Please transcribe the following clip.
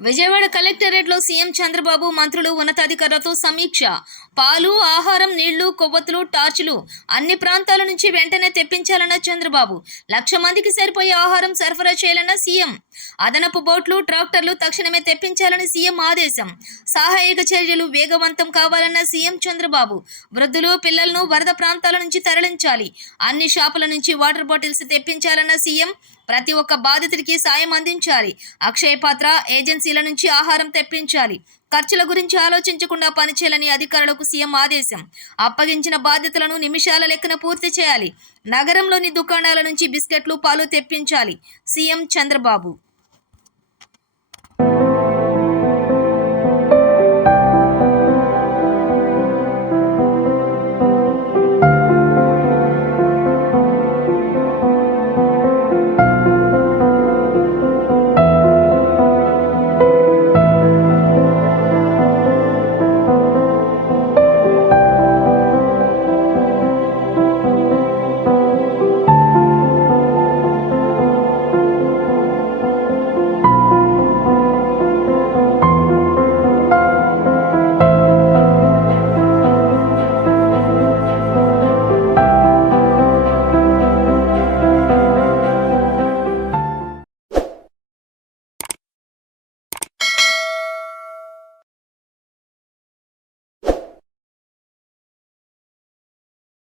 విజయవాడ కలెక్టరేట్లో సీఎం చంద్రబాబు మంత్రులు ఉన్నతాధికారులతో సమీక్ష. పాలు ఆహారం నీళ్ళు కొవ్వొత్తులు టార్చులు అన్ని ప్రాంతాల నుంచి వెంటనే తెప్పించాలన్న చంద్రబాబు. లక్ష మందికి సరిపోయే ఆహారం సరఫరా చేయాలన్న సీఎం. అదనపు బోట్లు ట్రాక్టర్లు తక్షణమే తెప్పించాలని సీఎం ఆదేశం. సహాయక చర్యలు వేగవంతం కావాలన్న సీఎం చంద్రబాబు. వృద్ధులు పిల్లలను వరద ప్రాంతాల నుంచి తరలించాలి. అన్ని షాపుల నుంచి వాటర్ బాటిల్స్ తెప్పించాలన్న సీఎం ప్రతి ఒక్క బాధితుడికి సాయం అందించాలి. అక్షయ పాత్ర ఏజెన్సీల నుంచి ఆహారం తెప్పించాలి. ఖర్చుల గురించి ఆలోచించకుండా పనిచేయాలని అధికారులకు సీఎం ఆదేశం. అప్పగించిన బాధ్యతలను నిమిషాల లెక్కన పూర్తి చేయాలి. నగరంలోని దుకాణాల నుంచి బిస్కెట్లు పాలు తెప్పించాలి. సీఎం చంద్రబాబు